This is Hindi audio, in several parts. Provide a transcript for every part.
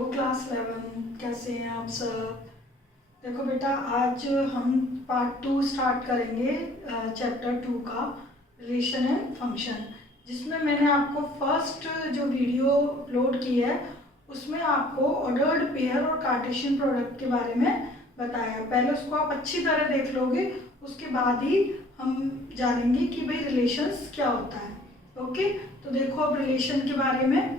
हेलो क्लास 11 कैसे हैं आप सब। देखो बेटा, आज हम पार्ट 2 स्टार्ट करेंगे चैप्टर 2 का रिलेशन एंड फंक्शन, जिसमें मैंने आपको फर्स्ट जो वीडियो अपलोड की है उसमें आपको ऑर्डर्ड पेयर और कार्टेशियन प्रोडक्ट के बारे में बताया। पहले उसको आप अच्छी तरह देख लोगे, उसके बाद ही हम जानेंगे कि भाई रिलेशंस क्या होता है। ओके, तो देखो अब रिलेशन के बारे में।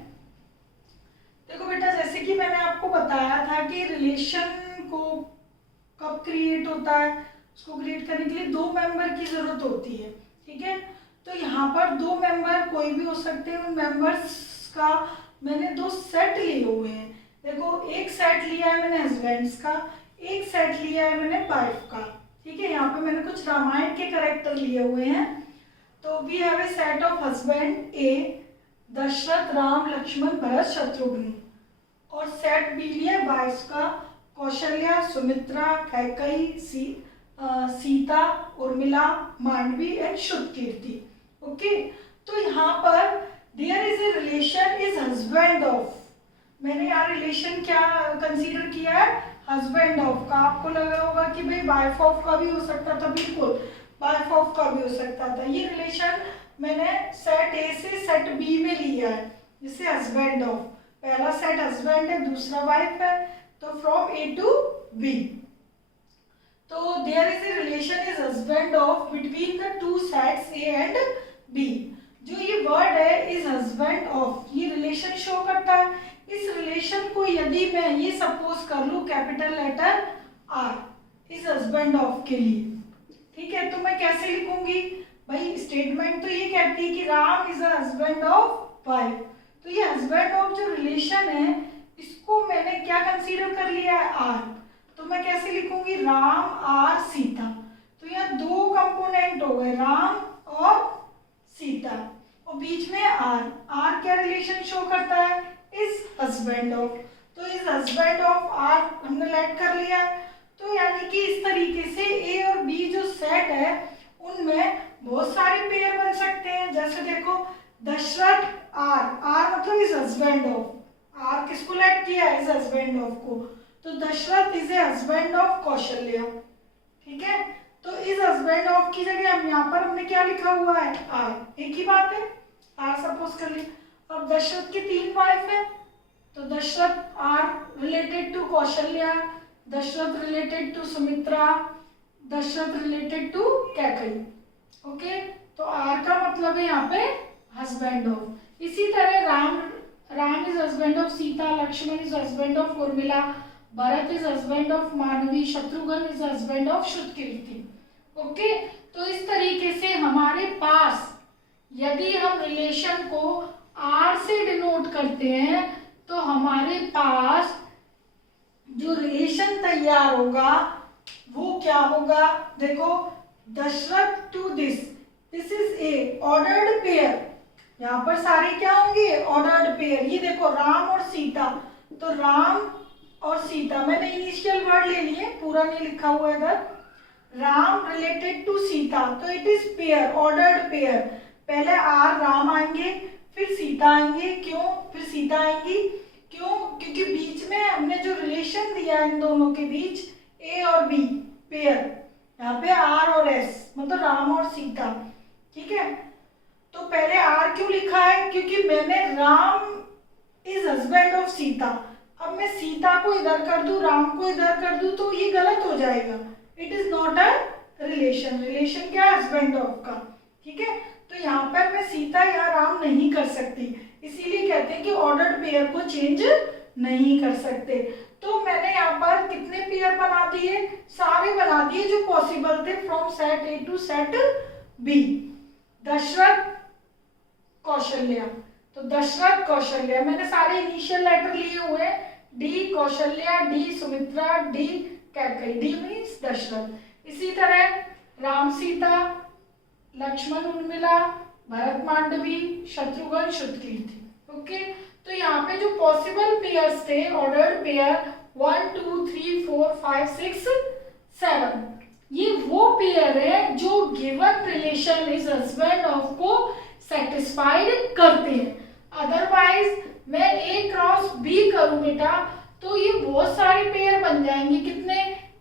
देखो बेटा, जैसे कि मैंने आपको बताया था कि रिलेशन को कब क्रिएट होता है, उसको क्रिएट करने के लिए दो मेंबर की जरूरत होती है। ठीक है, तो यहाँ पर दो मेंबर कोई भी हो सकते हैं। उन मेंबर्स का मैंने दो सेट लिए हुए हैं। देखो, एक सेट लिया है मैंने हस्बैंड्स का, एक सेट लिया है मैंने वाइफ का। ठीक है, यहाँ पे मैंने कुछ रामायण के कैरेक्टर लिए हुए हैं। तो we have a set of husband A, Dashrath, Ram, Lakshman, Bharat, Shatrughan. और सेट बी लिया वाइफ का, कौशल्या, सुमित्रा, कैकई, सीता, उर्मिला, मांडवी एंड श्रुतकीर्ति। ओके, तो यहाँ पर there is a relation is husband of. मैंने यहाँ रिलेशन क्या कंसीडर किया है, हस्बैंड ऑफ का। आपको लगा होगा कि भाई वाइफ ऑफ का भी हो सकता था, बिल्कुल वाइफ ऑफ का भी हो सकता था। ये रिलेशन मैंने सेट ए से सेट बी में लिया है, जिससे हस्बैंड ऑफ। पहला सेट हस्बैंड है, दूसरा वाइफ है, तो फ्रॉम ए टू बी। तो there is a relation is husband of between the two sets A and B. जो ये वर्ड है इज हस्बैंड ऑफ, ये रिलेशन शो करता है। इस रिलेशन को यदि मैं ये सपोज कर लूं capital letter R is husband of के लिए, ठीक है, तो मैं कैसे लिखूंगी भाई। स्टेटमेंट तो ये कहती है कि Ram is husband of wife. तो ये हस्बैंड ऑफ जो रिलेशन है, इसको मैंने क्या कंसीडर कर लिया है, आर। तो मैं कैसे लिखूंगी, राम आर सीता। तो यहाँ दो कंपोनेंट हो गए, राम और सीता, और बीच में आर। आर क्या रिलेशन शो करता है, इज हस्बैंड ऑफ। तो इज हस्बैंड ऑफ आर हमने लेट कर लिया है। तो यानी कि इस तरीके से ए और बी जो सेट है उनमें बहुत सारे पेयर बन सकते हैं। जैसे देखो, दशरथ आर, आर मतलब इज हस्बैंड ऑफ। आर किसको लेट किया, इज हस्बैंड ऑफ को। तो Dasharath is a husband of Kaushalya. ठीक है, तो इज हस्बैंड ऑफ की जगह हम यहाँ पर हमने क्या लिखा हुआ है, आर। एक ही बात है, आर सपोज कर ली। अब दशरथ की तीन वाइफ है, तो Dasharath R related to Kaushalya, Dasharath related to Sumitra, Dasharath related to Kaikeyi. Okay, तो आर का मतलब है यहाँ पे हस्बैंड ऑफ। इसी तरह Ram is husband of Sita, Lakshman is husband of Urmila, Bharat is husband of Mandavi, Shatrughna is husband of Shrutakirti. Okay, तो इस तरीके से हमारे पास यदि हम रिलेशन को आर से डिनोट करते हैं तो हमारे पास जो रिलेशन तैयार होगा वो क्या होगा। देखो, Dasharath to this is a ordered pair. यहाँ पर सारे क्या होंगे, ऑर्डर्ड पेयर। ये देखो, राम और सीता, तो राम और सीता मैंने इनिशियल वर्ड ले लिए, पूरा नहीं लिखा हुआ इधर। राम रिलेटेड टू सीता, तो it is pair, ordered pair. पहले आर राम आएंगे, फिर सीता आएंगे। क्यों फिर सीता आएंगी, क्यों, क्योंकि बीच में हमने जो रिलेशन दिया इन दोनों के बीच, ए और बी पेयर, यहाँ पे आर और एस मतलब राम और सीता। ठीक है, तो पहले आर क्यों लिखा है, क्योंकि मैंने Ram is husband of Sita. अब मैं सीता को इधर कर दूं, राम को इधर कर दूं, तो ये गलत हो जाएगा। It is not a relation. Relation क्या है, हस्बैंड ऑफ का। ठीक है, तो यहाँ पर मैं सीता या राम नहीं कर सकती, इसीलिए कहते हैं कि ऑर्डर्ड पेयर को चेंज नहीं कर सकते। तो मैंने यहाँ पर कितने पेयर बना दिए, सारे बना दिए जो पॉसिबल थे, from set A to set B. Dasharath Kaushalya, तो दशरथ कौशल्या मैंने सारे इनिशियल लेटर लिए हुए, D Kaushalya, D Sumitra, D Kaikeyi, D means Dasharath. इसी तरह राम सीता, लक्ष्मण उर्मिला, भरत मांडवी, शत्रुघ्न श्रुतकीर्ति। ओके, तो यहाँ पे जो पॉसिबल पेयर्स थे, ऑर्डर्ड पेयर 1 2 3 4 5 6 7, ये वो पेयर है जो given relation is husband of को सेटिस्फाइड करते हैं। अदरवाइज मैं ए क्रॉस बी करूं करूं बेटा तो ये बहुत सारे पेयर बन जाएंगे। कितने?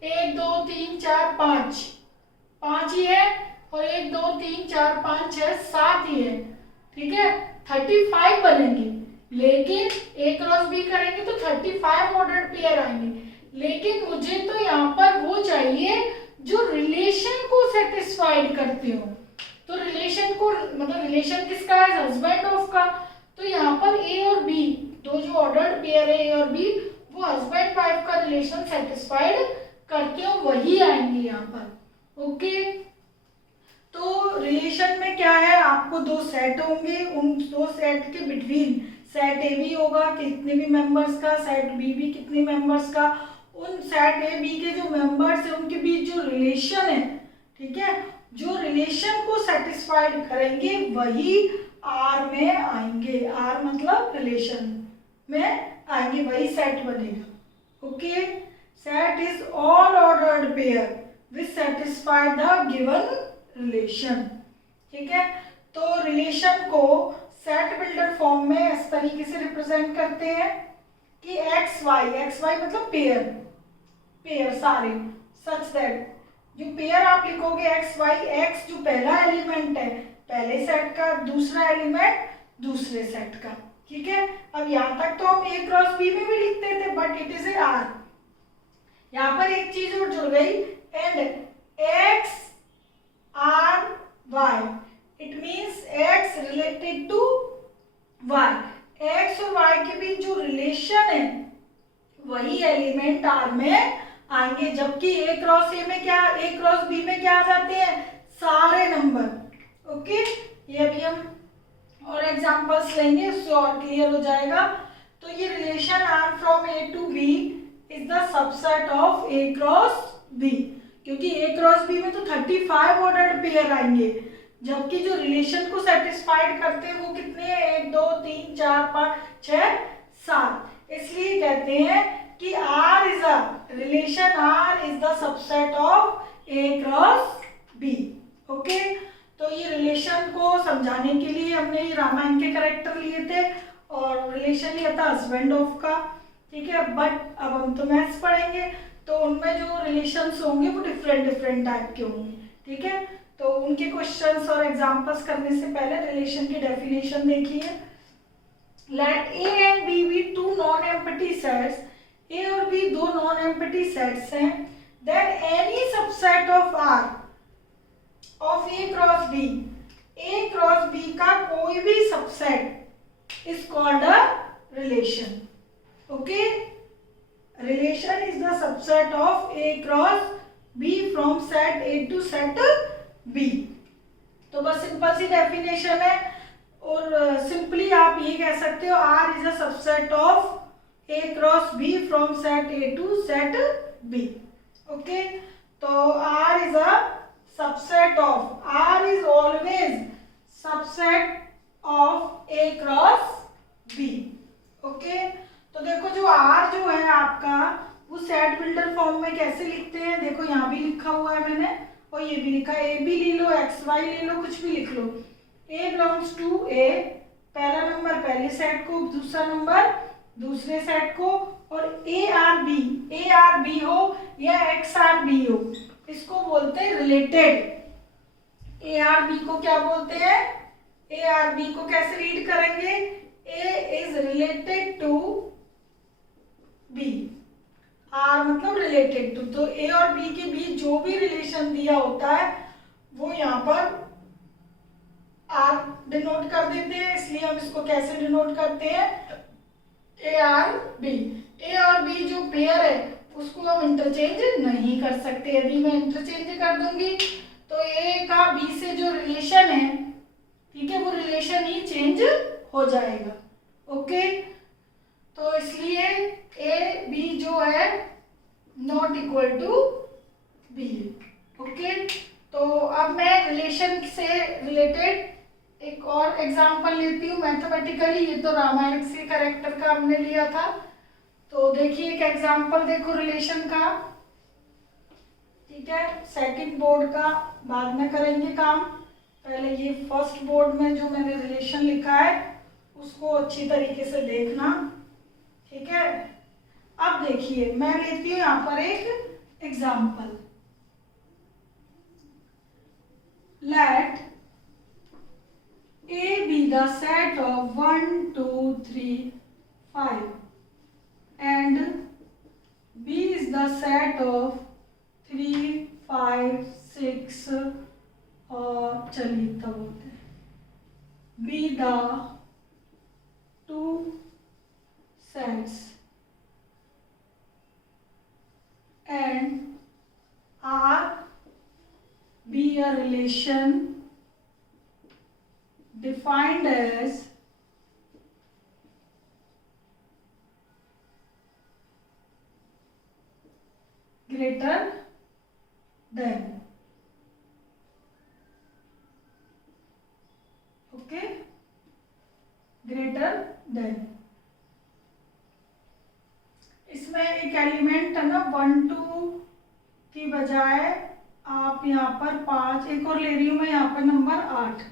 1 2 3 4 5, 5 ही है, और 1 2 3 4 5 6 7 ही है, ठीक है, 35 बनेंगे। लेकिन A क्रॉस B करेंगे तो 35 ऑर्डर्ड पेयर आएंगे। लेकिन मुझे तो यहाँ पर वो चाहिए जो रिलेशन को सेटिस्फाइड करते हो। तो रिलेशन को मतलब रिलेशन किसका है? हस्बैंड ऑफ का। तो यहाँ पर A और B दो जो ऑर्डर्ड पेयर है A और B, वो हस्बैंड वाइफ का रिलेशन सेटिस्फाइड करते हो, वही आएंगे यहाँ पर। ओके, तो रिलेशन में क्या है, आपको दो सेट होंगे, उन दो सेट के बिटवीन सेट ए बी होगा कितने भी मेंबर्स का, सेट बी भी कितने मेंबर्स का, उन सेट ए बी के जो मेंबर्स है उनके बीच जो रिलेशन है, ठीक है, जो रिलेशन को सेटिस्फाइड करेंगे वही आर में आएंगे। आर मतलब रिलेशन में आएंगे, वही सेट बनेगा। Okay, set is all ordered pair which satisfy the given relation. ठीक है, तो रिलेशन को सेट बिल्डर फॉर्म में इस तरीके से रिप्रेजेंट करते हैं कि एक्स वाई मतलब पेयर, पेयर सारे, सच दैट जो पेयर आप लिखोगे एक्स वाई, एक्स जो पहला एलिमेंट है पहले सेट का, दूसरा एलिमेंट दूसरे सेट का। ठीक है, अब यहाँ तक तो हम ए क्रॉस बी में भी लिखते थे, but it is a R. यहाँ पर एक चीज और जुड़ गई, and X R Y, it means X related to Y. X और वाई के बीच जो रिलेशन है वही एलिमेंट आर में आएंगे, जबकि ए क्रॉस ए में क्या, ए क्रॉस बी में क्या आ जाते हैं, सारे नंबर। ओके, ये अभी हम और एग्जांपल्स लेंगे, उससे और क्लियर हो जाएगा। तो ये relation R from A to B is the subset of A cross B, क्योंकि ए क्रॉस बी में तो 35 ऑर्डर्ड पेयर आएंगे, जबकि जो रिलेशन को सेटिस्फाइड करते हैं वो कितने हैं, 1 2 3 4 5 6 7। इसलिए कहते हैं कि R is a relation, R is the subset of A cross B। Okay, तो ये रिलेशन को समझाने के लिए हमने ये रामायण के कैरेक्टर लिए थे और रिलेशन लिया था हस्बैंड ऑफ का। ठीक है, बट अब हम तो मैथ्स पढ़ेंगे तो उनमें जो रिलेशंस होंगे वो डिफरेंट टाइप के होंगे। ठीक है, तो उनके क्वेश्चंस और एग्जांपल्स करने से पहले रिलेशन की डेफिनेशन देखिए। Let A and B be two non empty sets, A और बी दो नॉन एम्प्टी सेट्स हैं, then any subset of R of A cross B, A cross B का कोई भी subset is called a relation. Okay, relation is the subset of A cross B from set A to set B. तो बस सिंपल सी डेफिनेशन है, और सिंपली आप ये कह सकते हो R is a subset of A cross B from set A to set B। Okay, तो R is a subset of, R is always subset of A cross B। Okay, तो देखो जो R जो है आपका वो सेट बिल्डर फॉर्म में कैसे लिखते हैं, देखो यहाँ भी लिखा हुआ है मैंने और ये भी लिखा है, A भी ले लो, X Y ले लो, कुछ भी लिख लो। A belongs to A, पहला नंबर पहले सेट को, दूसरा नंबर दूसरे सेट को, और ए आर बी हो या एक्स आर बी हो, इसको बोलते हैं रिलेटेड। ए आर बी को क्या बोलते हैं, ए आर बी को कैसे रीड करेंगे, A is related to B, R मतलब रिलेटेड टू। तो ए और बी के बीच जो भी रिलेशन दिया होता है वो यहाँ पर आर डिनोट कर देते हैं, इसलिए हम इसको कैसे डिनोट करते हैं, ए आर बी। ए और बी जो पेयर है उसको हम इंटरचेंज नहीं कर सकते, यदि मैं इंटरचेंज कर दूंगी तो ए का बी से जो रिलेशन है, ठीक है, वो रिलेशन ही चेंज हो जाएगा। ओके, तो इसलिए ए बी जो है not equal to B. Okay, तो अब मैं रिलेशन से रिलेटेड एक और एग्जाम्पल लेती हूँ मैथमेटिकली। ये तो रामायण से कैरेक्टर का हमने लिया था, तो देखिए एक एग्जाम्पल देखो रिलेशन का। ठीक है, सेकंड बोर्ड का बाद में करेंगे काम, पहले ये फर्स्ट बोर्ड में जो मैंने रिलेशन लिखा है उसको अच्छी तरीके से देखना। ठीक है, देखिए मैं लेती हूँ यहाँ पर एक example. Let A be the set of 1, 2, 3, 5 and B is the set of 3, 5, 6 और चलिए तब बोलते हैं be the two sets and R be a relation defined as greater than, okay, greater than। इसमें एक एलिमेंट है ना 1, 2 की बजाय आप यहाँ पर 5 एक और ले रही हूँ मैं, यहाँ पर नंबर 8।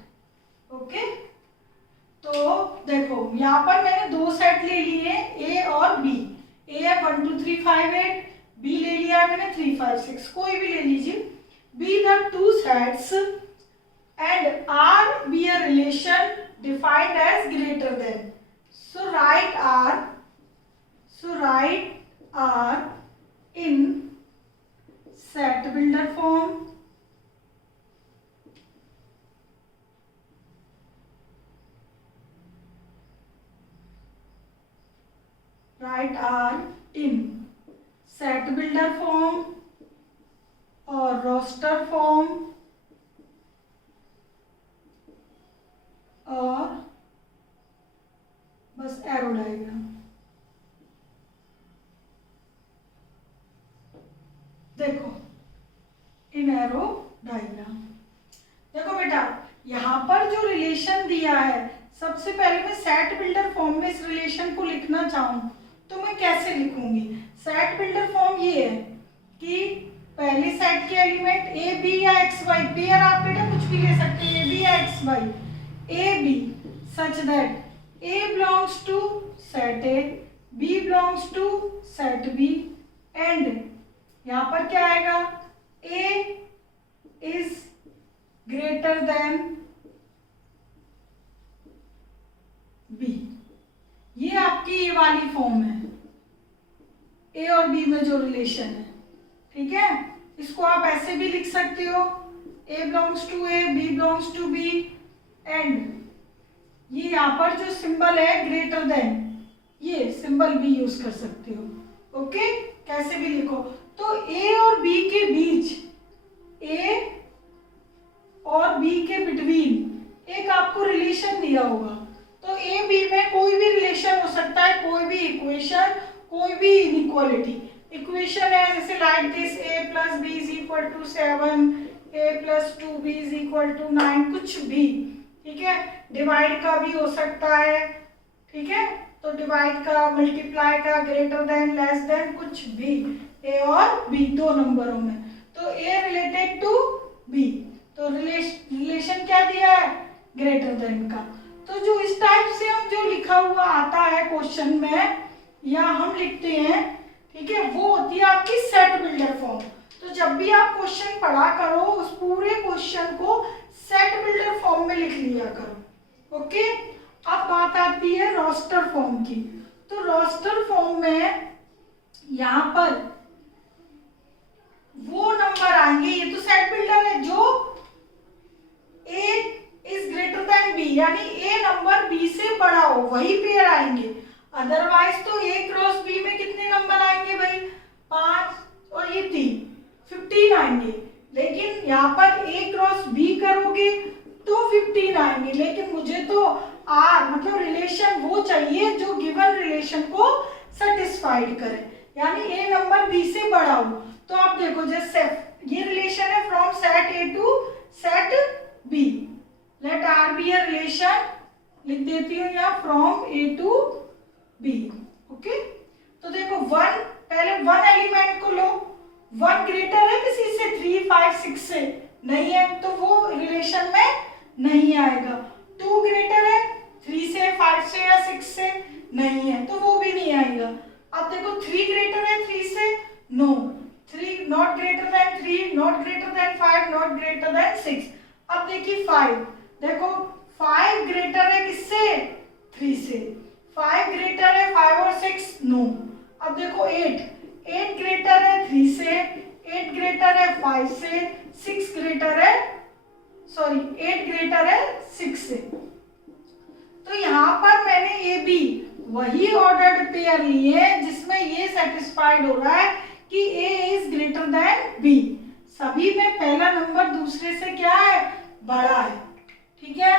ओके, तो देखो यहाँ पर मैंने दो सेट ले लिए ए और बी। ए है 1, 2, 3, 5, 8, बी ले लिया है मैंने 3, 5, 6, कोई भी ले लीजिए। Be the two sets and R be a relation defined as greater than. So write R in set builder form write R in set builder form और roster form और बस एरो डायग्राम। देखो इन एरो डायग्राम, देखो बेटा यहाँ पर जो रिलेशन दिया है, सबसे पहले मैं सेट बिल्डर फॉर्म में इस रिलेशन को लिखना चाहूँ तो मैं कैसे लिखूंगी। सेट बिल्डर फॉर्म ये है कि पहले सेट के एलिमेंट ए बी या एक्स वाई, पेयर आप बेटा कुछ भी ले सकते हैं, ए बी या X Y, A B such that A belongs to set A, B belongs to set B and यहाँ पर क्या आएगा, A is greater than B. ये आपकी ये वाली फॉर्म है ए और बी में जो रिलेशन है, ठीक है। इसको आप ऐसे भी लिख सकते हो, A belongs to A, B belongs to B and ये यहाँ पर जो सिंबल है ग्रेटर देन, ये सिंबल भी यूज कर सकते हो। ओके, कैसे भी लिखो। तो ए और बी के बीच, ए और बी के बिटवीन एक आपको रिलेशन दिया होगा। तो ए बी में कोई भी रिलेशन हो सकता है, कोई भी इक्वेशन, कोई भी इनइक्वालिटी। इक्वेशन है जैसे like this, A plus B is equal to 7, A plus 2b is equal to 9, कुछ भी, ठीक है। डिवाइड का भी हो सकता है, ठीक है। तो डिवाइड का, मल्टीप्लाई का, ग्रेटर देन, लेस देन, कुछ भी, ए और बी दो नंबरों में। तो ए रिलेटेड टू बी, तो रिलेशन क्या दिया है, ग्रेटर देन का। तो जो इस टाइप से हम जो लिखा हुआ आता है क्वेश्चन में या हम लिखते हैं, ठीक है, वो होती है आपकी सेट बिल्डर फॉर्म। तो जब भी आप क्वेश्चन पढ़ा करो, उस पूरे क्वेश्चन को सेट बिल्डर फॉर्म में लिख लिया करो। ओके, अब बात आती है रोस्टर फॉर्म की। तो रोस्टर फॉर्म में यहाँ पर वो नंबर आएंगे, ये तो सेट बिल्डर है, जो ए इज ग्रेटर देन बी, यानी ए नंबर बी से बड़ा हो, वही पेयर आएंगे। अदरवाइज तो ए क्रॉस बी में कितने नंबर आएंगे भाई, 5 और ये 3, 15 आएंगे। लेकिन यहाँ पर ए क्रॉस बी करोगे तो 15 आएंगे, लेकिन मुझे तो आर मतलब रिलेशन वो चाहिए जो गिवन रिलेशन को सेटिस्फाइड करे, यानी ए नंबर बी से बड़ा हो। तो आप देखो जैसे ये रिलेशन है from set A to set B, let R be a relation, लिख देती हूँ यहाँ from A to B. Okay, तो देखो 1, पहले 1 एलिमेंट को लो, 1 ग्रेटर है किसी से, 3, 5, 6 से, नहीं है तो वो रिलेशन में नहीं आएगा। 2 ग्रेटर है 3 से, 5 से या 6 से, नहीं है तो वो भी नहीं आएगा। अब देखो 3 ग्रेटर है no, 3 not greater than 3, not greater than 5, not greater than 6। अब देखिए 5, देखो 5 ग्रेटर है किससे, 3 से, 5 ग्रेटर है 5 और 6, नो। अब देखो 8, 8 ग्रेटर है 3 से, 8 ग्रेटर है 5 से, 6 ग्रेटर है, सॉरी 8 ग्रेटर है 6 से। तो यहाँ पर मैंने ए बी वही ऑर्डर्ड पेयर लिए हैं जिसमें ये सेटिस्फाइड हो रहा है कि ए इज ग्रेटर देन बी। सभी में पहला नंबर दूसरे से क्या है, बड़ा है, ठीक है।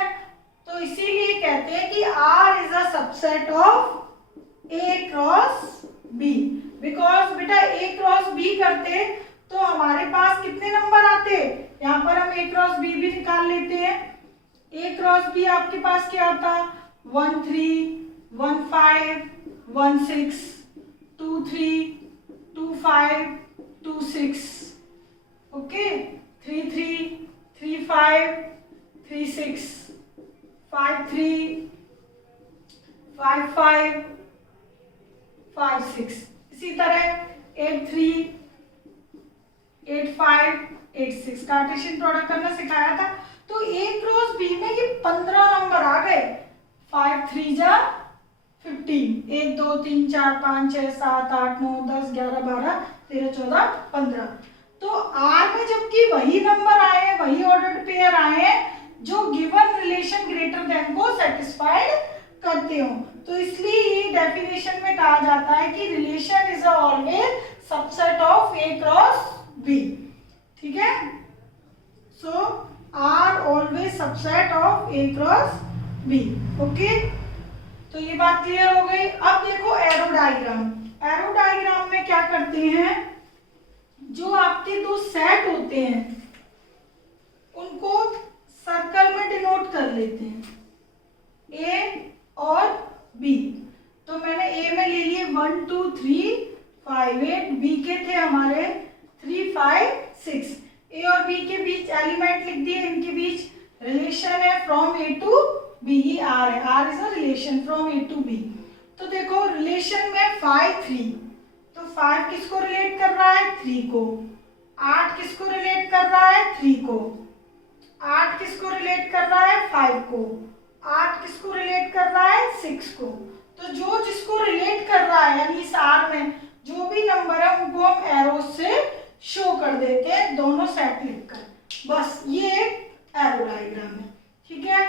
तो इसीलिए कहते हैं कि R is a subset of A cross B। Because बेटा A क्रॉस B करते तो हमारे पास कितने नंबर आते, यहाँ पर हम A क्रॉस B भी निकाल लेते हैं। A क्रॉस B आपके पास क्या आता, 1 3 1 5 1 6 2 3 2 5 2 6, ओके, 3 3 3 5 3 6 5 3 5 5 5 6, इसी तरह 8 3 8 5 8 6। कार्टेशियन प्रोडक्ट करना सिखाया था। तो A क्रॉस B में ये 15 नंबर आ गए, 5 3 जा 15, 1 2 3 4 5 6 7 8 9 10 11 12 13 14 15। तो R में जबकि वही नंबर आए हैं, वही ऑर्डर्ड पेयर आए हैं जो गिवन रिलेशन ग्रेटर देन को सेटिस्फाइड करते हो। तो इसलिए ये डेफिनेशन में कहा जाता है कि relation is always subset of A cross B, ठीक है। सो R always subset of A cross B, okay. तो ये बात क्लियर हो गई। अब देखो एरो डायग्राम। एरो डायग्राम में क्या करते हैं, जो आपके दो सेट होते हैं उनको सर्कल में डिनोट कर लेते हैं, A और B। तो मैंने A में ले लिए 1 2 3 5 8, B के थे हमारे 3 5 6। A और B के बीच एलिमेंट लिख दिए, इनके बीच रिलेशन है फ्रॉम A टू B, ही R है, R is a relation from A to B। तो देखो रिलेशन में 5 3, तो 5 किसको रिलेट कर रहा है, 3 को। 8 किसको रिलेट कर रहा है, 3 को। 8 किसको रिलेट कर रहा है, 5 को। 8 किसको रिलेट कर रहा है, 6 को। तो जो जिसको रिलेट कर रहा है यानी इस R में जो भी नंबर है उनको हम एरो से शो कर देते हैं, दोनों सेट लिखकर। बस ये एक एरो डायग्राम है, ठीक है।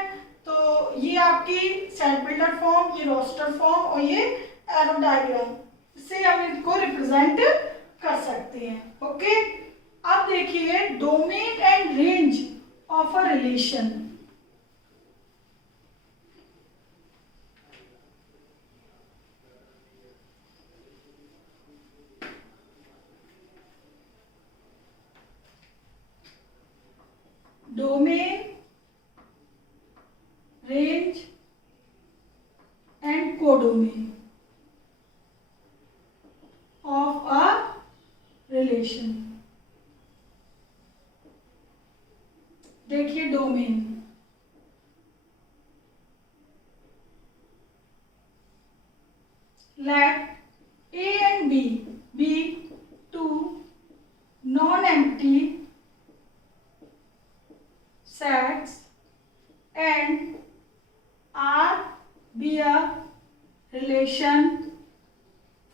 तो ये आपकी सेट बिल्डर फॉर्म, ये रोस्टर फॉर्म और ये एरो डायग्राम से हम इनको रिप्रेजेंट कर सकते हैं, ओके। अब देखिए domain and range of a relation. Domain, range and codomain of a relation। देखिए domain, let A and B be two non-empty sets and R be a relation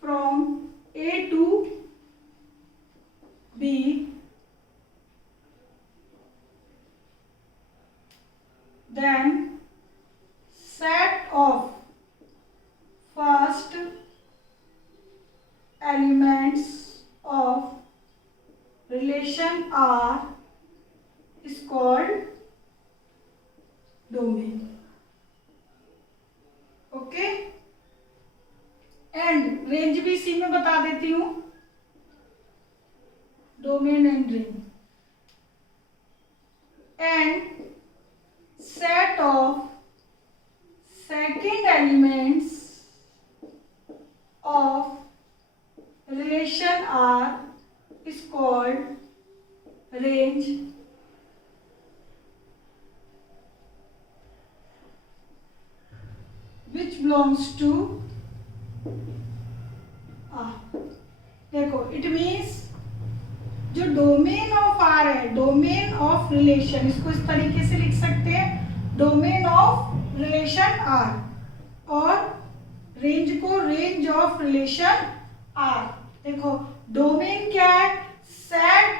from A to B, then set of first elements of relation R is called domain, okay. And range भी इसी में बता देती हूं, domain and range. And set of second elements of relation R is called range, which belongs to देखो इट मीन्स जो डोमेन ऑफ आर है, डोमेन ऑफ रिलेशन, इसको इस तरीके से लिख सकते हैं, डोमेन ऑफ रिलेशन आर, और रेंज को रेंज ऑफ रिलेशन आर। देखो डोमेन क्या है, सेट,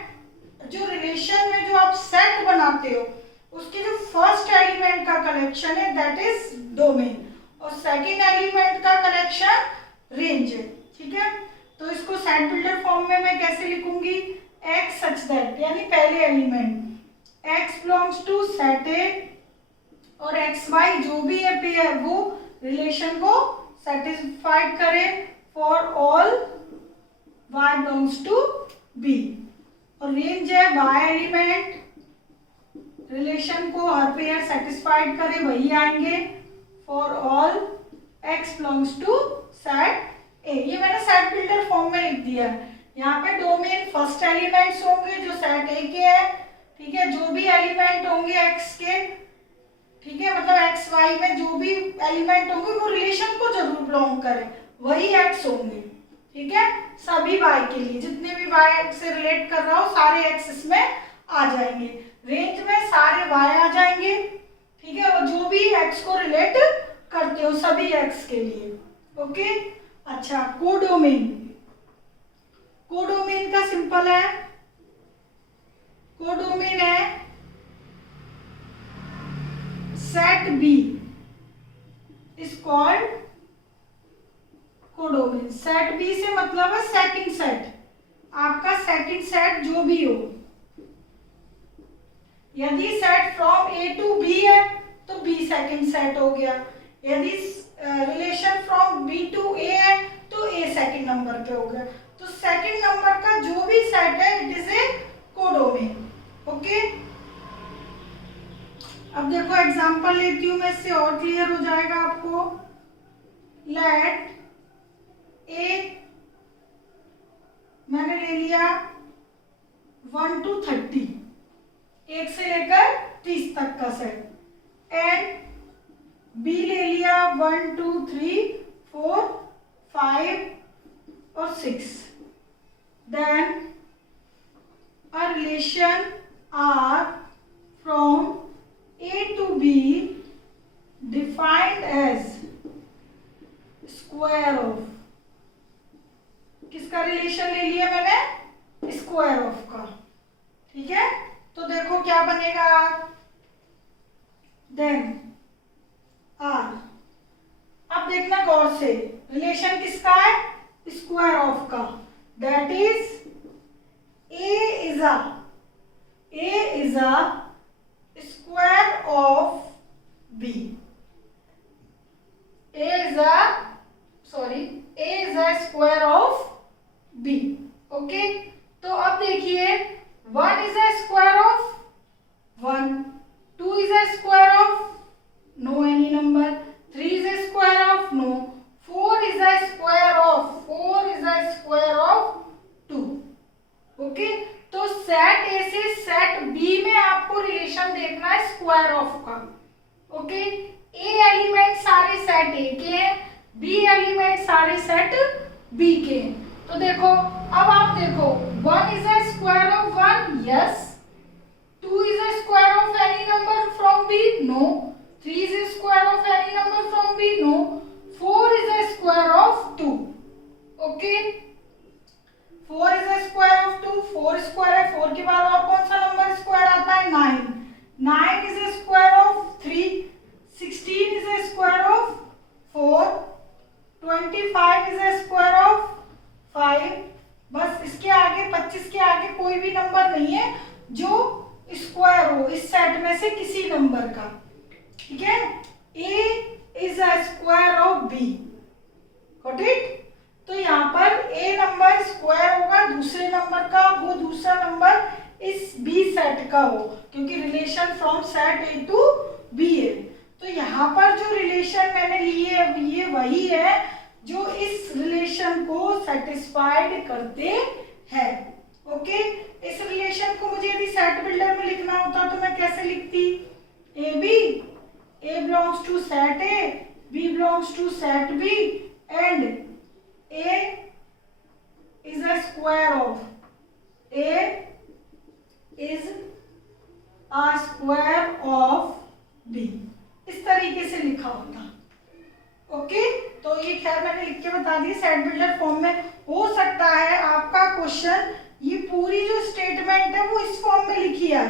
जो रिलेशन में जो आप सेट बनाते हो उसके जो फर्स्ट एलिमेंट का कलेक्शन है दैट इज डोमेन, और सेकेंड एलिमेंट का कलेक्शन रेंज है। ठीक है, तो इसको सेट बिल्डर फॉर्म में मैं कैसे लिखूंगी, एक्स सच दैट, यानी पहले element X belongs to set A और एक्स वाई जो भी है पेयर वो रिलेशन को सेटिस्फाइड करे for all y belongs to b, और रेंज है y एलिमेंट रिलेशन को हर पेयर सेटिस्फाइड करे वही आएंगे for all x belongs to set A. ये मैंने सेट बिल्डर फॉर्म में लिख दिया है। यहाँ पे डोमेन फर्स्ट एलिमेंट्स होंगे जो सेट ए के है, ठीक है, जो भी एलिमेंट होंगे x के, ठीक है, मतलब एक्स वाई में जो भी एलिमेंट होंगे वो रिलेशन को जरूर बिलोंग करें वही एक्स होंगे। ठीक है, सभी वाई के लिए जितने भी वाई से रिलेट कर रहा हो सारे एक्स इसमें आ जाएंगे, रेंज में सारे वाई आ जाएंगे। ठीक है, और जो भी एक्स को रिलेट करते हो सभी एक्स के लिए। ओके, अच्छा कोडोमेन, कोडोमेन का सिंपल है, कोडोमेन है set B is called codomain. Set B से मतलब है सेकंड सेट, आपका सेकंड सेट जो भी हो, यदि set from A to B है तो बी सेकंड सेट हो गया, यदि relation from B to A है तो ए सेकंड नंबर पे हो गया। तो सेकंड नंबर का जो भी सेट है it is A codomain. Okay, अब देखो एग्जांपल लेती हूं मैं, इससे और क्लियर हो जाएगा आपको। लेट ए मैंने ले लिया 1 to 30, 1 से लेकर 30 तक का सेट, एंड बी ले लिया 1 2 3 4 5 और 6, then a relation R from A to B defined as square of, किसका रिलेशन ले लिया मैंने, स्क्वायर ऑफ का। ठीक है, तो देखो क्या बनेगा, देन आर, अब देखना गौर से, रिलेशन किसका है, स्क्वायर ऑफ का, that is A is a square of B. A is a square of B. Okay, तो अब देखिए 1 is a square of 1, 2 is a square of no any number, 3 is a square of no, 4 is a square of 2। Okay, तो सेट ए से सेट बी में आपको रिलेशन देखना है स्क्वायर ऑफ का। ओके, ए एलिमेंट सारे सेट ए के हैं, बी एलिमेंट सारे सेट बी के हैं। तो देखो, अब आप देखो 1 is a square of 1, yes, 2 is a square of any number from B, no, 3 is a square of any number from B, no, 4 is a square of 2। Okay, 4 is a square of 2, 4 square है, 4 के बाद और कौन सा नंबर स्क्वायर आता है, 9, 9 is a square of 3, 16 is a square of 4, 25 is a square of 5। बस इसके आगे 25 के आगे कोई भी नंबर नहीं है जो स्क्वायर हो इस सेट में से किसी नंबर का। ठीक है, A is a square of B, got it. तो यहाँ पर A नंबर स्क्वायर होगा दूसरे नंबर का, वो दूसरा नंबर इस B सेट का हो, क्योंकि relation from set A to B है। तो यहाँ पर जो रिलेशन मैंने ली है ये वही है जो इस रिलेशन को सेटिस्फाइड करते हैं। ओके, इस रिलेशन को मुझे यदि सेट बिल्डर में लिखना होता तो मैं कैसे लिखती, A B, A belongs to set A, B belongs to set B, and A is a square of A builder form में। हो सकता है आपका क्वेश्चन ये पूरी जो स्टेटमेंट है वो इस फॉर्म में लिखी है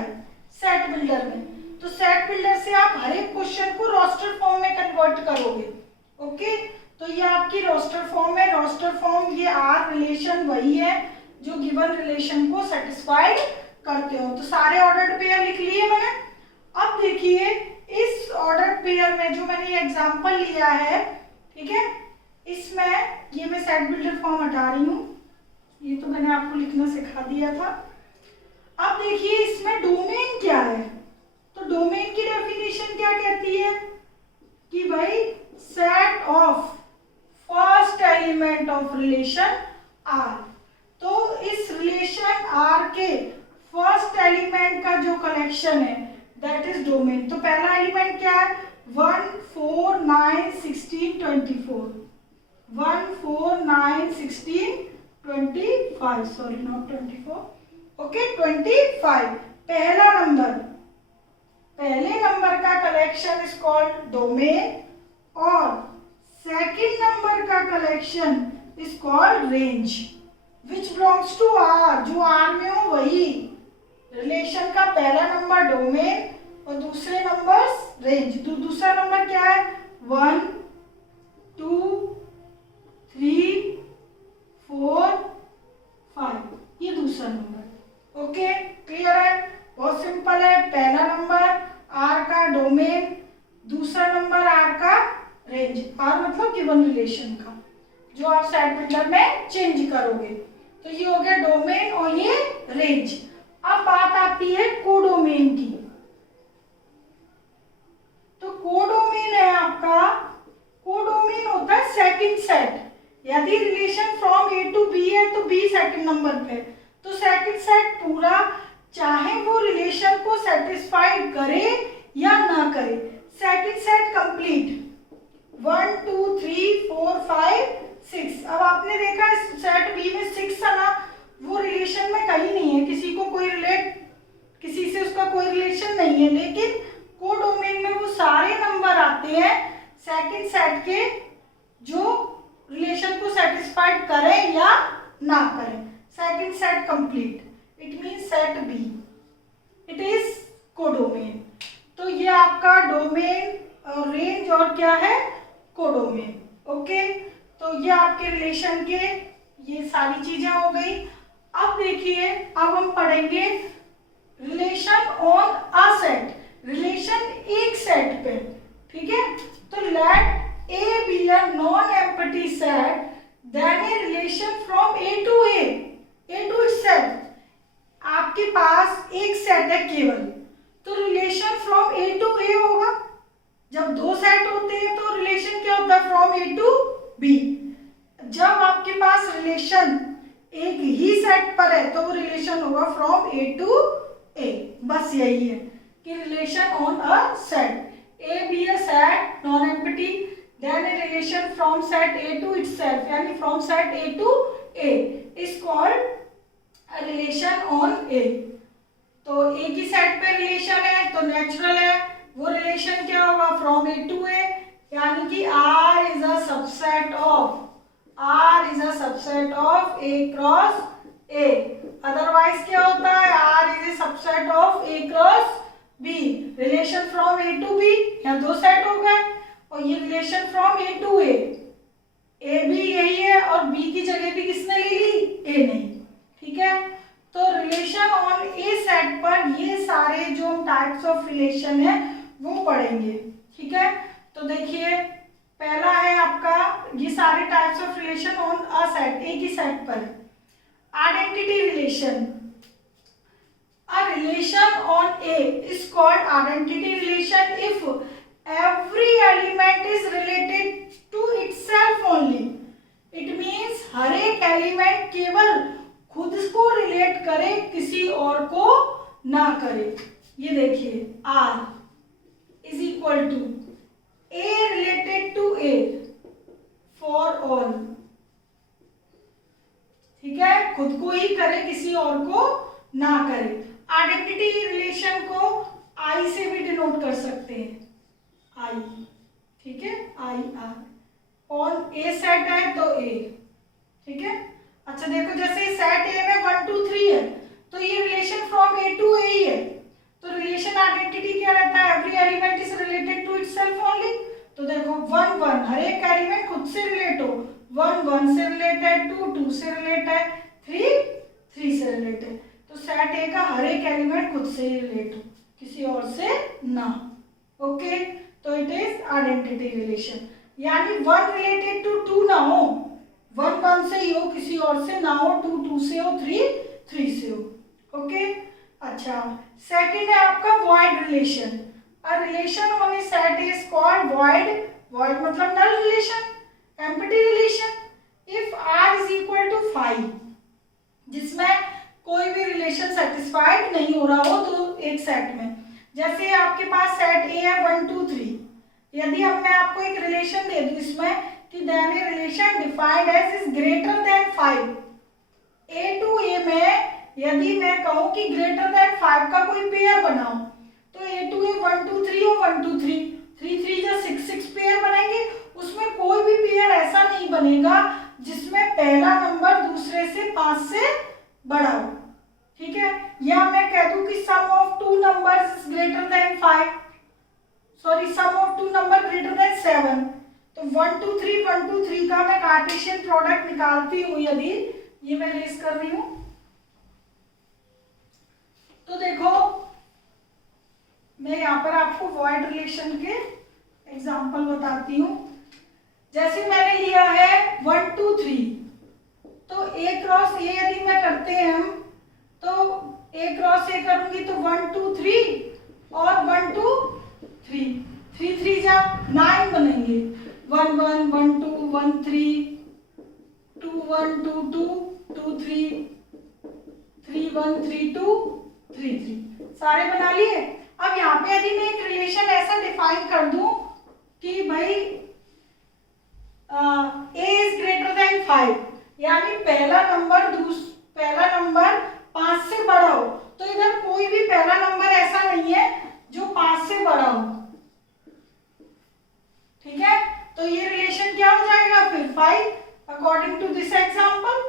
सेट बिल्डर में, तो सेट बिल्डर से आप हर एक क्वेश्चन को रोस्टर फॉर्म में कन्वर्ट करोगे। ओके, तो ये आपकी रोस्टर फॉर्म है। रोस्टर फॉर्म ये आर रिलेशन वही है जो गिवन रिलेशन को सेटिस्फाइड करते हो। तो सारे ऑर्डर्ड पेयर लिख लिए मैंने। अब देखिए इस ऑर्डर्ड पेयर में जो मैंने ये एग्जांपल लिया है, ठीक है, इसमें ये मैं सेट बिल्डर फॉर्म हटा रही हूँ, ये तो मैंने आपको लिखना सिखा दिया था। अब देखिए इसमें डोमेन क्या है, तो डोमेन की डेफिनेशन क्या कहती है कि भाई set of first element of relation R. तो इस रिलेशन आर के फर्स्ट एलिमेंट का जो कलेक्शन है दैट इज डोमेन। तो पहला एलिमेंट क्या है 1 4 9 16 24, 1 4 9 16 25, सॉरी नॉट 24, ओके 25 पहला नंबर, पहले नंबर का कलेक्शन इज कॉल्ड डोमेन और सेकंड नंबर का collection is called range which belongs to R, जो आर में हो वही रिलेशन का पहला नंबर डोमेन और दूसरे नंबर्स रेंज। तो दूसरा नंबर क्या है 1 2 3 4 5, ये दूसरा नंबर। ओके क्लियर है, बहुत सिंपल है। पहला नंबर आर का डोमेन, दूसरा नंबर आर का रेंज, आर मतलब गिवन रिलेशन का जो आप सेट बिल्डर में चेंज करोगे। तो ये हो गया डोमेन और ये रेंज। अब बात आती है कोडोमेन की। तो कोडोमेन है आपका, कोडोमेन होता है सेकंड सेट। यदि relation from A to B है तो बी सेकंड नंबर पे, तो सेकंड सेट पूरा चाहे वो रिलेशन को सेटिस्फाइड करे या ना करे, सेकंड सेट कंप्लीट 1 2 3 4 5 6। अब आपने देखा सेट बी में 6 है ना, वो रिलेशन में कहीं नहीं है, किसी को कोई किसी से उसका कोई रिलेशन नहीं है, लेकिन कोडोमेन में वो सारे नंबर आते हैं सेकंड सेट के जो रिलेशन को सेटिस्फाइड करें या ना करें। Second set complete, it means set B, it is codomain. तो ये आपका डोमेन और रेंज और क्या है कोडोमेन। ओके, तो ये आपके रिलेशन के ये सारी चीजें हो गई। अब देखिए अब हम पढ़ेंगे relation on a set, relation एक सेट पे, ठीक है। तो let A be a non empty set then a relation from A to itself. आपके पास एक सेट है केवल, तो relation from A to A होगा। जब दो सेट होते हैं तो रिलेशन क्या होता है फ्रॉम ए टू बी। जब आपके पास रिलेशन एक ही सेट पर है तो वो रिलेशन होगा फ्रॉम ए टू ए। बस यही है कि relation on a set, A be a set non empty then a relation from set A to itself, यानी from set A to A is called relation on A. तो एक ही सेट पे रिलेशन है तो नेचुरल है वो रिलेशन क्या होगा फ्रॉम ए टू ए, यानी कि R is a subset of A cross A। Otherwise क्या होता है R is a subset of A cross B। Relation from A to B, यहाँ दो सेट हो गए, और ये relation from A to A, A भी यही है और B की जगह भी किसने ले ली A ने, ठीक है। तो रिलेशन ऑन ए सेट पर ये सारे जो टाइप्स ऑफ रिलेशन है वो पढ़ेंगे, ठीक है। तो देखिए पहला है आपका ये सारे types of relation on a set, एक ही सेट पर। Identity relation, a relation on A is called identity relation if every element is related to itself only. It means हर एक एलिमेंट केवल खुद को रिलेट करे, किसी और को ना करे। ये देखिए R is equal to A related to A for all, ठीक है, खुद को ही करे किसी और को ना करे। आइडेंटिटी रिलेशन को I से भी डिनोट कर सकते हैं, I, ठीक है, I R। On A set है तो A, टू ए ही है, तो रिलेशन आइडेंटिटी क्या रहता है, every element is related to itself only. तो देखो 1 1 हर एक एलिमेंट खुद से रिलेट हो, 1 1 से रिलेटेड, 2 2 से रिलेटेड, 3 3 से रिलेटेड। तो सेट ए का हर एक एलिमेंट खुद से ही रिलेट हो, किसी और से ना। ओके, तो इट इज आइडेंटिटी रिलेशन, यानी 1 रिलेटेड टू 2 ना हो, 1 1 से ही हो, किसी और से ना हो, 2 2 से हो, 3 3 से हो। ओके, अच्छा सेकंड है आपका void relation. A relation on a set is called void. Void मतलब null relation, empty relation. If R is equal to 5, जिसमें कोई भी रिलेशन सेटिस्फाइड नहीं हो रहा हो तो एक सेट में, जैसे आपके पास सेट ए है 1 2 3, यदि अब मैं आपको एक रिलेशन दे दूं इसमें कि then a relation defined as is greater than 5, A to A में यदि मैं कहूं कि ग्रेटर देन 5 का कोई पेयर बनाओ, तो ए टू ए 1 2 3 और 1 2 3 3 3 जो 6 6 पेयर बनेंगे, उसमें कोई भी पेयर ऐसा नहीं बनेगा जिसमें पहला नंबर दूसरे से 5 से बड़ा हो। ठीक है, या मैं कह दूं कि sum of two numbers is greater than 5, sorry sum of two number greater than 7, तो 1 2 3 1 2 3 का मैं कार्टेशियन प्रोडक्ट निकालती हूँ, यदि ये मैं रेस कर रही हूँ तो देखो मैं यहाँ पर आपको वॉइड रिलेशन के एग्जांपल बताती हूँ। जैसे मैंने लिया है 1 2 3, तो ए क्रॉस ए यदि मैं करते हैं हम, तो ए क्रॉस ए करूंगी तो 1 2 3 और 1 2 3 3 3 जा 9 बनेंगे, 1 1 1 2 1 3 2 1 2 2 2 3 3 1 3 2 3 3, सारे बना लिए। अब यहाँ पे यदि मैं एक रिलेशन ऐसा डिफाइन कर दूं कि भाई a इज ग्रेटर देन 5, यानी पहला नंबर 5 से बड़ा हो, तो इधर कोई भी पहला नंबर ऐसा नहीं है जो 5 से बड़ा हो। ठीक है, तो ये रिलेशन क्या हो जाएगा फिर 5 according to this example,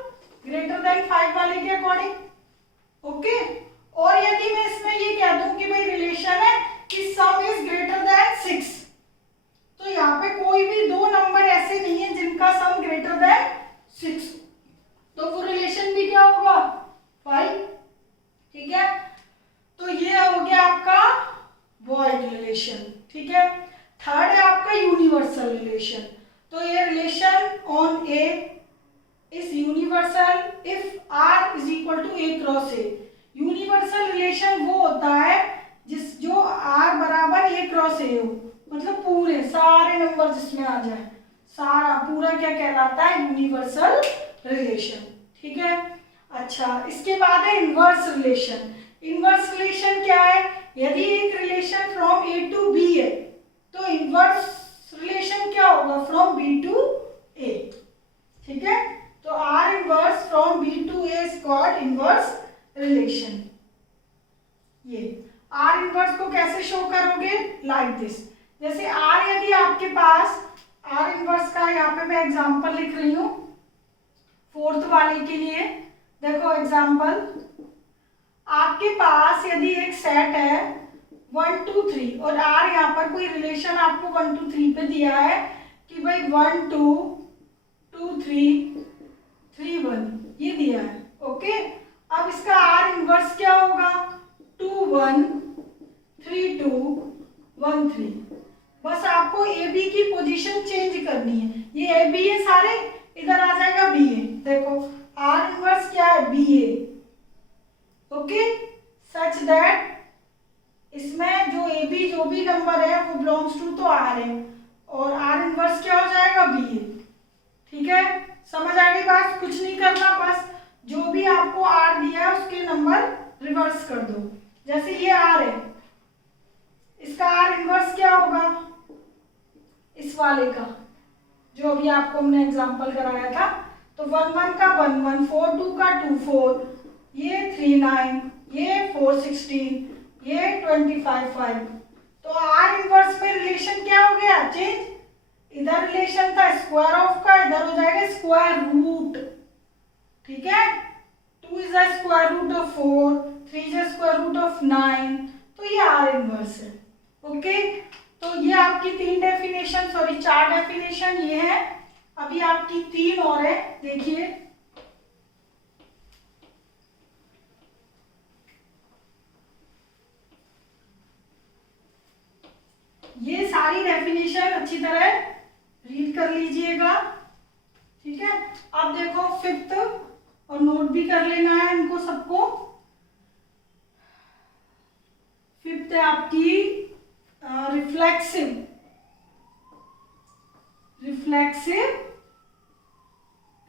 greater than 5 वाले के अकॉर्डिंग। ओके, और यदि मैं इसमें ये कह दूं कि भाई रिलेशन है कि सम इज ग्रेटर देन 6, तो यहाँ पे कोई भी दो नंबर ऐसे नहीं है जिनका सम ग्रेटर देन 6, तो वो रिलेशन भी क्या होगा 5। ठीक है, तो ये हो गया आपका वॉइड रिलेशन। ठीक है, थर्ड है आपका यूनिवर्सल रिलेशन। तो ये relation on A is universal if R is equal to A cross A. Universal relation वो होता है जो आर बराबर ए क्रॉस ए हो, मतलब पूरे सारे नंबर जिसमें आ जाए, सारा पूरा क्या कहलाता है यूनिवर्सल रिलेशन। ठीक है, अच्छा इसके बाद है इनवर्स रिलेशन। इनवर्स रिलेशन क्या है, यदि एक relation from A to B है तो इनवर्स रिलेशन क्या होगा फ्रॉम बी टू ए। ठीक है, तो R inverse from B to A is called inverse relation. ये आर इनवर्स को कैसे शो करोगे, लाइक दिस। जैसे आर यदि आपके पास आर इनवर्स का यहाँ पे मैं एग्जांपल लिख रही हूँ फोर्थ वाले के लिए। देखो एग्जांपल, आपके पास यदि एक सेट है 1 2 3 और आर यहाँ पर कोई रिलेशन आपको 1 2 3 पे दिया है कि भाई 1 2 2 3 3 1 ये दिया है। ओके, अब इसका आर इनवर्स क्या होगा 2 1 3 2 1 3। बस आपको ए बी की पोजीशन चेंज करनी है, ये ए बी है सारे, इधर आ जाएगा बी ए। देखो आर इनवर्स क्या है B A. Okay, such that इसमें जो ए बी जो भी नंबर है वो बिलोंग्स टू तो आर है और आर इनवर्स क्या हो जाएगा बी ए। ठीक है, समझ आ गई बात, कुछ नहीं करना, बस जो भी आपको आर दिया है उसके नंबर रिवर्स कर दो। जैसे ये आर है, इसका आर इनवर्स क्या होगा इस वाले का जो अभी आपको हमने एग्जांपल कराया था, तो 1 1 का 1 1 4 2 का 2 4, ये 3 9, ये 4 16, ये 25 5। तो आर इनवर्स में रिलेशन क्या हो गया चेंज, इधर रिलेशन था स्क्वायर ऑफ का, इधर हो जाएगा स्क्वायर रूट। ठीक है, 2 is the square root of 4, 3 is square root of 9, तो ये आर इनवर्स है। ओके, तो ये आपकी 3 डेफिनेशन, सॉरी 4 डेफिनेशन ये है। अभी आपकी 3 और है, देखिए। ये सारी डेफिनेशन अच्छी तरह रीड कर लीजिएगा, ठीक है। अब देखो 5th, और नोट भी कर लेना है इनको सबको। 5th है आपकी reflexive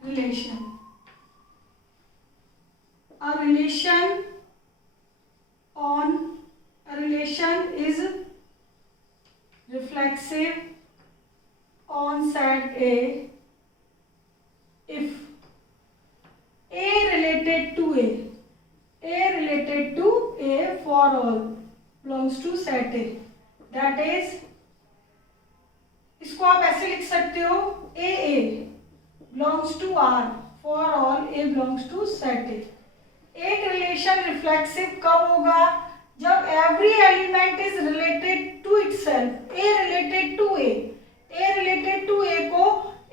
relation. A relation is reflexive on set A if A related to A for all belongs to set A. That is, इसको आप ऐसे लिख सकते हो, A belongs to R for all A belongs to set A. एक रिलेशन रिफ्लेक्सिव कब होगा? जब every element is related to itself, A related to A। A related to A को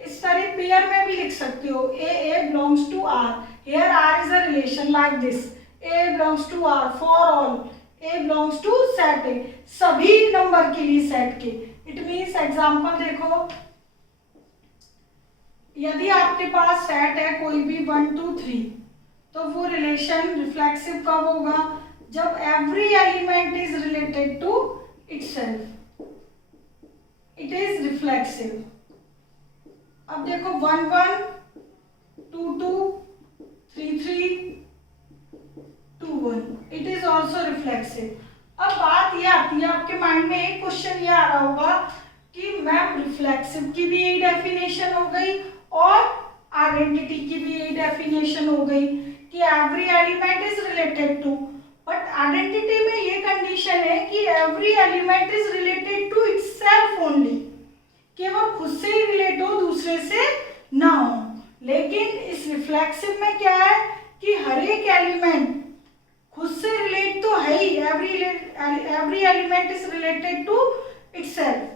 इस तरह पेयर में भी लिख सकते हो, A belongs to R. Here R is a relation like this, A belongs to R for all A belongs to set A, सभी नंबर के लिए सेट के। इट मीन्स एग्जाम्पल देखो, यदि आपके पास सेट है कोई भी 1 2 3, तो वो रिलेशन रिफ्लेक्सिव कब होगा? जब every element is related to itself, it is reflexive. अब देखो 1 1 2 2 3 3 2 1, इट इज ऑल्सो रिफ्लेक्सिव। अब बात ये आती है, आपके माइंड में एक क्वेश्चन ये आ रहा होगा कि मैम रिफ्लेक्सिव की भी यही डेफिनेशन हो गई और आइडेंटिटी की भी यही डेफिनेशन हो गई कि every element is related to, but identity में ये कंडीशन है कि every element is related to itself only, केवल खुद से ही रिलेट हो, दूसरे से ना हो। लेकिन इस रिफ्लेक्सिव में क्या है कि हर एक एलिमेंट खुद से रिलेट तो है ही, every element is related to itself,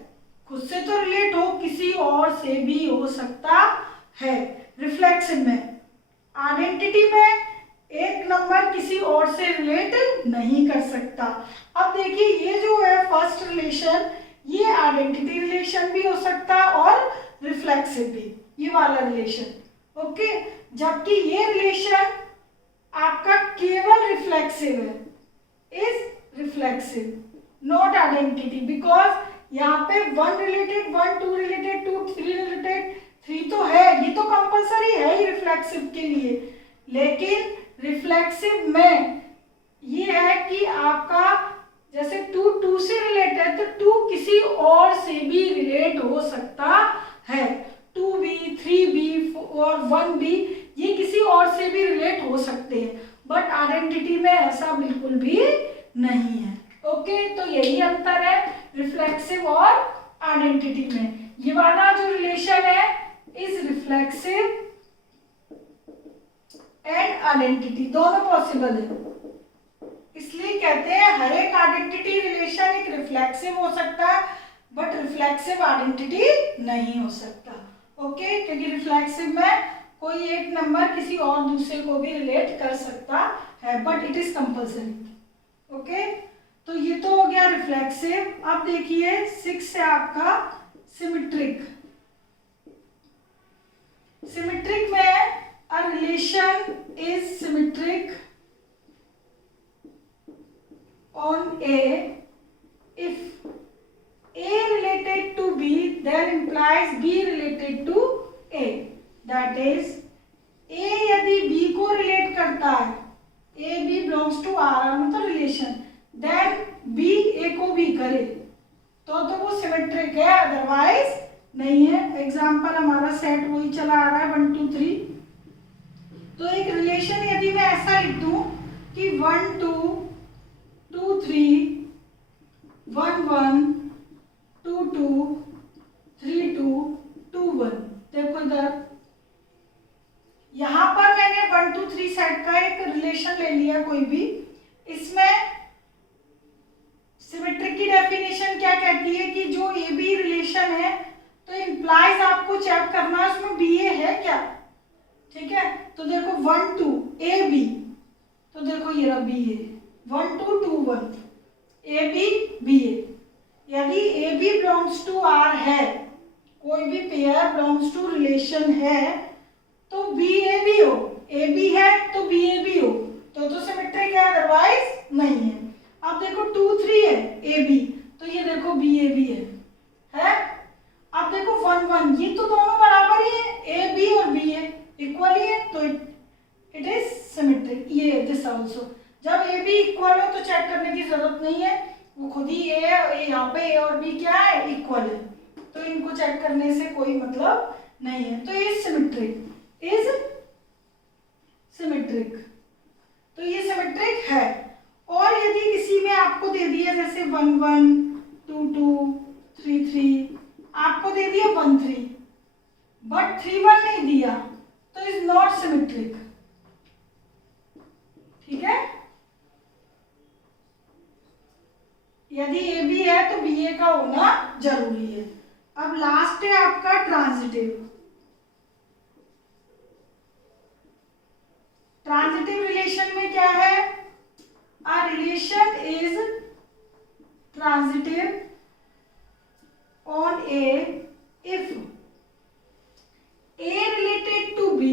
खुद से तो रिलेट हो, किसी और से भी हो सकता है रिफ्लेक्सिव में। आइडेंटिटी में एक नंबर किसी और से रिलेट नहीं कर सकता। अब देखिए ये जो है फर्स्ट रिलेशन, ये आइडेंटिटी रिलेशन भी हो सकता है और रिफ्लेक्सिव भी, ये वाला रिलेशन। ओके, जबकि ये रिलेशन आपका केवल रिफ्लेक्सिव है, is reflexive not identity, because यहाँ पे 1 रिलेटेड 1 2 रिलेटेड 2 3 रिलेटेड 3 तो है, ये तो कंपलसरी है ही रिफ्लेक्सिव के लिए। लेकिन रिफ्लेक्सिव में ये है कि आपका जैसे 2 2 से रिलेट है तो 2 किसी और से भी रिलेट हो सकता है, 2b 3b और 1b ये किसी और से भी रिलेट हो सकते हैं, बट आइडेंटिटी में ऐसा बिल्कुल भी नहीं है। ओके, तो यही अंतर है रिफ्लेक्सिव और आइडेंटिटी में। ये वाला जो रिलेशन है इज रिफ्लेक्सिव एंड आइडेंटिटी, दोनों पॉसिबल है। इसलिए कहते हैं हर एक आइडेंटिटी रिलेशन एक रिफ्लेक्सिव हो सकता है, बट रिफ्लेक्सिव आइडेंटिटी नहीं हो सकता। ओके, क्योंकि रिफ्लेक्सिव में कोई एक नंबर किसी और दूसरे को भी रिलेट कर सकता है, but it is compulsory. Okay, तो ये तो हो गया रिफ्लेक्सिव। अब देखिए 6 है आपका सिमेट्रिक। सिमेट्रिक में a relation is symmetric on A if A related to B then implies B related to A. That is, A यदि B को रिलेट करता है, A B belongs to R मतलब रिलेशन, then B A को भी करे तो वो सिमेट्रिक है, अदरवाइज नहीं है। एग्जाम्पल हमारा सेट वही चला आ रहा है 1 2 3। तो एक रिलेशन यदि मैं ऐसा लिख दूं कि 1 2 2 3 1 1 2 2 3 2 2 1, देखो इधर यहाँ पर मैंने 1 2 3 सेट का एक रिलेशन ले लिया कोई भी। इसमें सिमेट्रिक की डेफिनेशन क्या कहती है कि जो ए बी रिलेशन है तो इंप्लाइज आपको चेक करना है उसमें बी ए है क्या। ठीक है, तो देखो 1 2 ए बी, तो देखो ये रहा B A, 1 2 2 1 A B B A. यदि A B belongs to R है, कोई भी पेयर बिलोंग्स टू रिलेशन है तो बी ए भी हो, ए बी है तो बी ए भी हो, तो सिमेट्रिक है, अदरवाइज नहीं है। अब देखो 2 3 है ए बी, तो ये देखो बी ए भी है। अब देखो 1 1, ये तो दोनों बराबर ही है, ए बी और बी ए इक्वल ही है, तो इट इज सिमेट्रिक। ये दिस आल्सो, जब ए बी इक्वल हो तो चेक करने की जरूरत नहीं है, वो खुद ही ए यहाँ पे ए और बी क्या है, इक्वल है, तो इनको चेक करने से कोई मतलब नहीं है। तो ये सिमेट्रिक इज सिमेट्रिक, तो ये सिमेट्रिक है। और यदि किसी में आपको दे दिया जैसे 1 1 2 2 3 3, आपको दे दिया 1 3 बट 3 1 नहीं दिया तो इज नॉट सिमेट्रिक। ठीक है, यदि ए बी है तो बी ए का होना जरूरी है। अब लास्ट है आपका ट्रांजिटिव। ट्रांजिटिव रिलेशन में क्या है, a relation is transitive on A if A related to B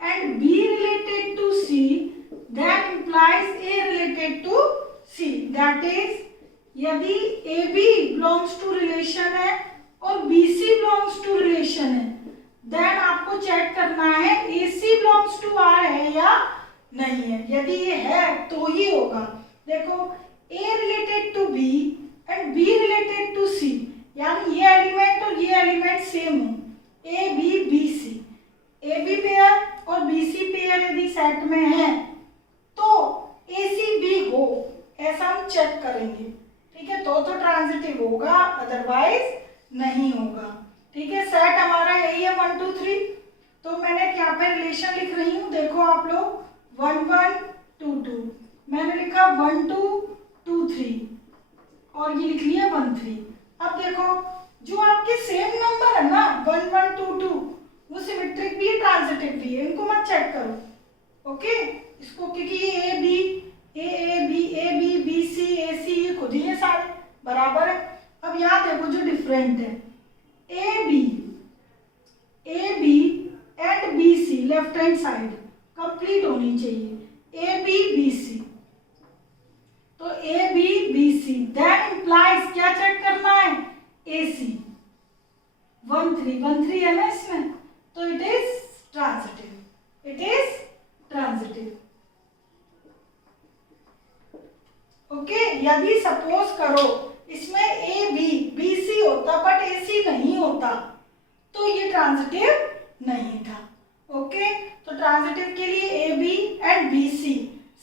and B related to C, that implies A related to C. That is, यदि AB belongs to relation है और BC belongs to relation है, then आपको चेक करना है AC belongs to R है या नहीं है। यदि ये है तो ही होगा। देखो A related to B and B related to C, यानी ये एलिमेंट और ये एलिमेंट सेम हो, A B B C, A B pair और B C पेयर यदि सेट में है तो A C B हो, ऐसा हम चेक करेंगे। ठीक है, तो ट्रांजिटिव होगा, अदरवाइज नहीं होगा। ठीक है, सेट हमारा यही है 1 2 3, तो मैंने यहाँ पे रिलेशन लिख रही हूँ, देखो आप लोग 1 1 2 2, मैंने लिखा 1 2 2 3 और ये लिख लिया 1 3। अब देखो जो आपके सेम नंबर है ना 1 1 2 2, वो सिमेट्रिक भी है, ट्रांजिटिव भी है, इनको मत चेक करो। ओके, इसको क्योंकि ये ए बी बी सी ए सी ये खुद ही है, सारे बराबर है। अब यहाँ देखो जो डिफरेंट है, A B and B C left hand side complete होनी चाहिए, ए बी बी सी, तो A B B C, that implies क्या चेक करना है, ए सी 1 3 है ना इसमें, तो it is transitive, it is transitive. Okay, यदि सपोज करो इसमें ए बी बी सी होता बट ए सी नहीं होता तो ये ट्रांजिटिव नहीं था। ओके, तो ट्रांजिटिव के लिए A B and B C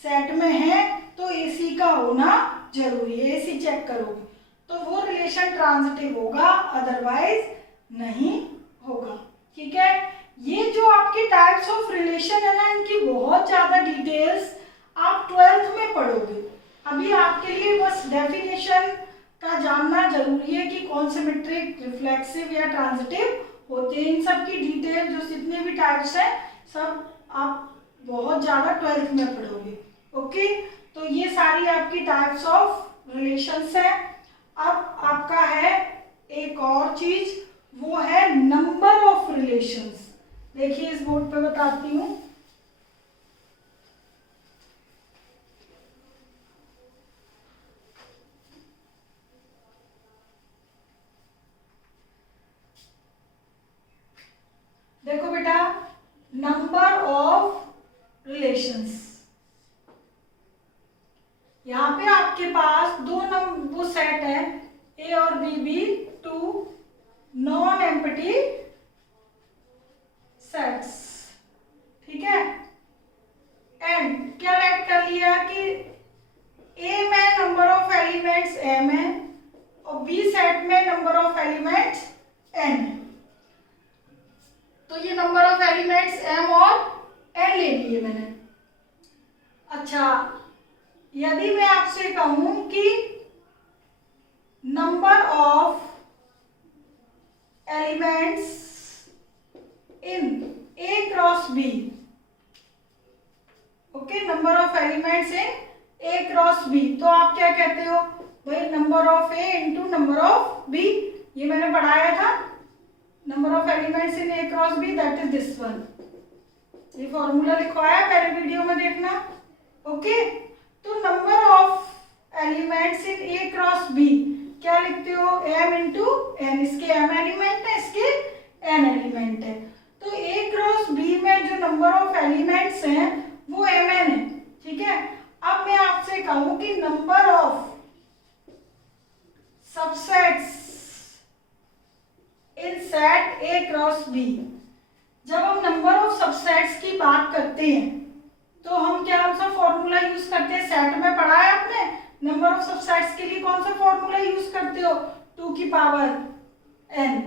set में है तो ए सी का होना जरूरी है, ए सी चेक करोगे तो वो रिलेशन ट्रांजिटिव होगा, अदरवाइज नहीं होगा। ठीक है, ये जो आपके टाइप्स ऑफ रिलेशन है ना, इनकी बहुत ज्यादा डिटेल्स आप 12th में पढ़ोगे। अभी आपके लिए बस डेफिनेशन का जानना जरूरी है कि कौन सिमेट्रिक, रिफ्लेक्सिव या ट्रांजिटिव होते हैं। इन सब की डिटेल जो जितने भी टाइप्स हैं सब आप बहुत ज़्यादा 12th में पढ़ोगे। ओके, तो ये सारी आपकी टाइप्स ऑफ रिलेशंस हैं। अब आपका है एक और चीज, वो है नंबर ऑफ रिलेशंस। देखिए इस बोर्ड पे बताती हूँ। देखो बेटा, नंबर ऑफ रिलेशंस, यहाँ पे आपके पास दो वो सेट है ए और बी भी, टू नॉन एम्प्टी सेट्स। ठीक है, एंड क्या ऐड कर लिया कि ए में नंबर ऑफ एलिमेंट्स m है और बी सेट में नंबर ऑफ एलिमेंट्स n है। तो ये नंबर ऑफ एलिमेंट्स m और n ले लिए मैंने। अच्छा, यदि कि number of elements in A cross B, okay, number of elements in A cross B, तो आप क्या कहते हो भाई, number of A into number of B, ये मैंने पढ़ाया था, number of elements in A cross B, that is this one. ये फॉर्मूला लिखवाया पहले वीडियो में, देखना, ओके। तो number of elements in A cross B क्या लिखते हो, m इंटू n, इसके m एलिमेंट है, इसके n एलिमेंट है, तो A क्रॉस B में जो नंबर ऑफ एलिमेंट्स हैं वो mn है, ठीक है। अब मैं आपसे कहूं कि number of subsets in set A cross B, जब हम नंबर ऑफ सबसेट्स की बात करते हैं तो हम कौन सा फॉर्मूला यूज करते हैं, सेट में पढ़ा है आपने, नंबर ऑफ सबसेट्स के लिए कौन सा फॉर्मूला यूज करते हो, 2 की पावर n।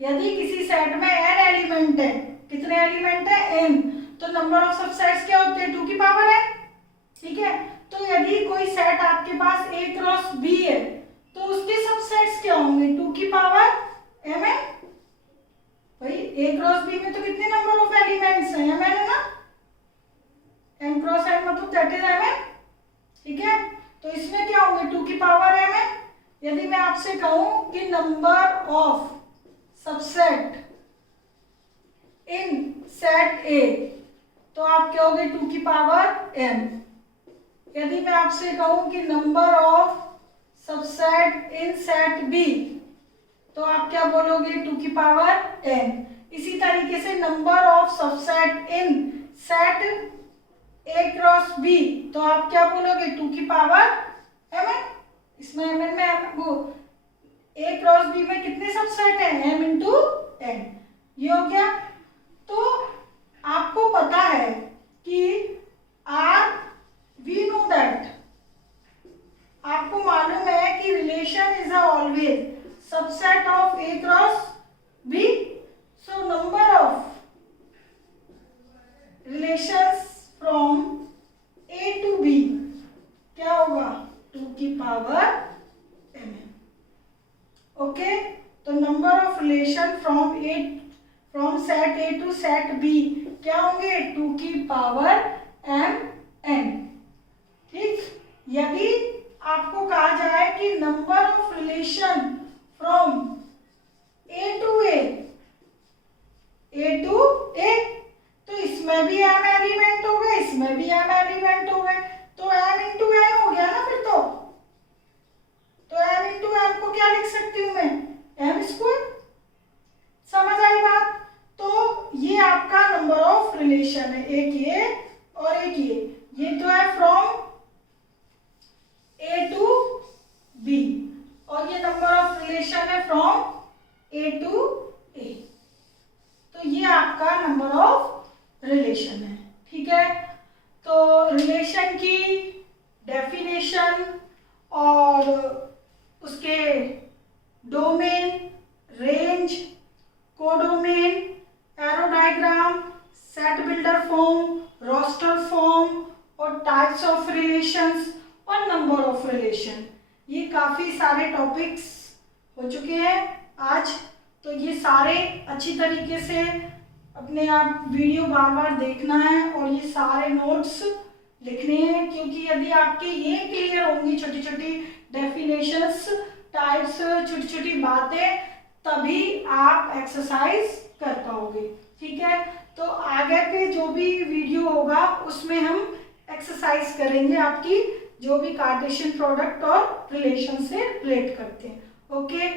यदि किसी सेट में n एलिमेंट है, कितने एलिमेंट है, n, तो नंबर ऑफ सबसेट्स क्या होते हैं, 2 की पावर n, ठीक है। तो यदि कोई सेट आपके पास A क्रॉस B है तो उसके सबसेट्स क्या होंगे, 2 की पावर mn। भाई A क्रॉस B में तो कितने नंबर ऑफ एलिमेंट्स हैं, mn है ना, m क्रॉस n मतलब दैट इज mn, ठीक है। तो इसमें क्या होंगे, 2 की पावर mn। यदि मैं आपसे कहूं कि number of subset in set A, तो आप क्या होगे, 2 की पावर m। यदि मैं आपसे कहूं कि number of subset in set B, तो आप क्या बोलोगे, 2 की पावर n। इसी तरीके से number of subset in set A cross B, तो आप क्या बोलोगे, 2 की पावर mn। इसमें mn में वो A क्रॉस B में कितने सबसेट हैं, m इंटू n, ये हो गया। तो आपको पता है कि वी नो दैट, आपको मालूम है कि relation is always subset of A cross B, so number of relations from A to B क्या होगा, 2 की पावर mn, ओके। तो number of relation from set A to set B क्या होंगे, 2 की पावर mn, ठीक। यदि आपको कहा जाए कि number of relation from A to A, तो इसमें भी m एलिमेंट हो गए, इसमें भी m एलिमेंट हो गए, तो m इंटू n हो गया ना फिर तो m इंटू m को क्या लिख सकती हूँ मैं, m स्क्वायर। समझ आई बात। तो ये आपका नंबर ऑफ रिलेशन है, एक ये और एक ये तो है फ्रॉम A टू B, और ये नंबर ऑफ रिलेशन है फ्रॉम A टू A, तो ये आपका नंबर ऑफ रिलेशन है, ठीक है। तो रिलेशन की डेफिनेशन और उसके domain, range, codomain, arrow diagram, set builder form, roster form और टाइप्स ऑफ रिलेशंस और नंबर ऑफ रिलेशन, ये काफ़ी सारे टॉपिक्स हो चुके हैं आज। तो ये सारे अच्छी तरीके से अपने आप वीडियो बार बार देखना है और ये सारे नोट्स लिखने हैं, क्योंकि यदि आपके ये क्लियर होंगी छोटी छोटी डेफिनेशंस, टाइप्स, छोटी छोटी बातें, तभी आप एक्सरसाइज कर पाओगे, ठीक है। तो आगे के जो भी वीडियो होगा उसमें हम एक्सरसाइज करेंगे आपकी जो भी कार्टेशियन प्रोडक्ट और रिलेशन से रिलेट करते हैं, ओके।